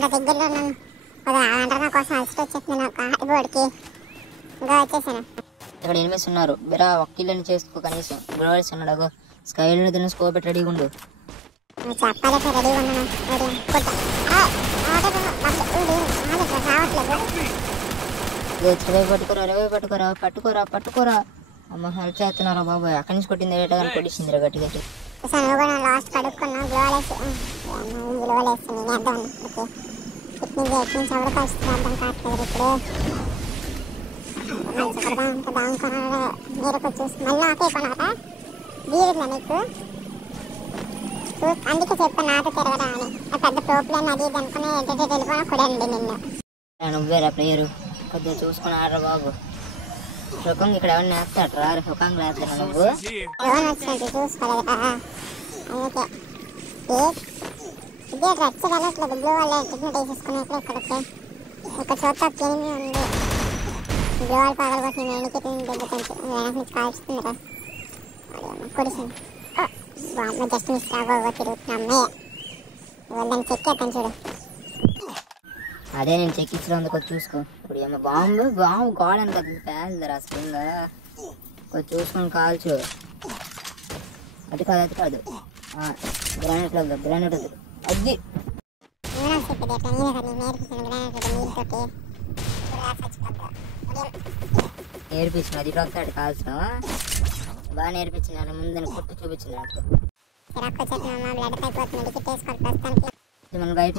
అంత దగ్గరలో ఉన్నాను. నా కోసం అలసిట్ వచ్చేస్తుంది నాకు బోర్డుకి. ఇంకా వచ్చేసాను. ఇక్కడ ఎనిమిస్ ఉన్నారు. బిరా ఒక్కిళ్ళని చేసుకో కనీసం. గ్లోవల్స్ ఉన్నాడు. స్కైలో తిన్న స్కోప్ పెట్టి రెడీగా ఉండు. చెప్పాలి రెడీగా ఉన్నాను. పట్టుకోరా పట్టుకోరా. అమ్మ హెల్ప్ చేస్తున్నారా బాబాయ్. అక్కడి నుంచి కొట్టింది ఏటా కొట్టింది గట్టి గట్టి. లాస్ట్ కడుక్కున్నా గ్లోవల్ చూసి మళ్ళీ ఆకే కొనారా వీరుందా నీకు? అందుకే చెప్పాను నాతో తిరగరా అని. పెద్ద ప్రోప్లేన్ అది ఇది అనుకుని వెళ్ళిపోయినా కొడండి నిన్ను. నువ్వేరా ప్లేయరు కొద్దిగా చూసుకుని ఆడరా బాబు. సుఖంగా ఇక్కడ ఎవరిని వేస్తాడు రా. సుఖంగా వేస్తాను నువ్వు ఎవరు వచ్చినట్టు చూసుకోలేదా? అందుకే ఇదే రచ్చ వెళ్ళట్లేదు. బ్లూ వాళ్ళ టికెట్ వేసేసుకున్నట్లు ఇక్కడికి ఇక్కడ చోట ఎనిమిది ఉంది. బ్లూ వాళ్ళు పగలబోతుంది. వేణికి వెనక నుంచి కాల్చుతుందిరా. కుడిసింది బాంబు జస్ట్ మిస్ రాబోగో తిరుగుతున్నామ్మే. వాళ్ళని చెక్కేస్తాను చూడు. అదే నేను చెక్కించడానికి చూసుకో. ఇప్పుడు ఏమో బాంబు గోడని కదా పేలుదరా స్ప్రింగ్. కొంచెం చూసుకొని కాల్చు. అది కాదు గ్రానైట్ వద్దు అది నేర్పించిన. అది ఒకసారి కాల్చడం బాగా నేర్పించిన. ముందని కొట్టి చూపించిన మనం బయట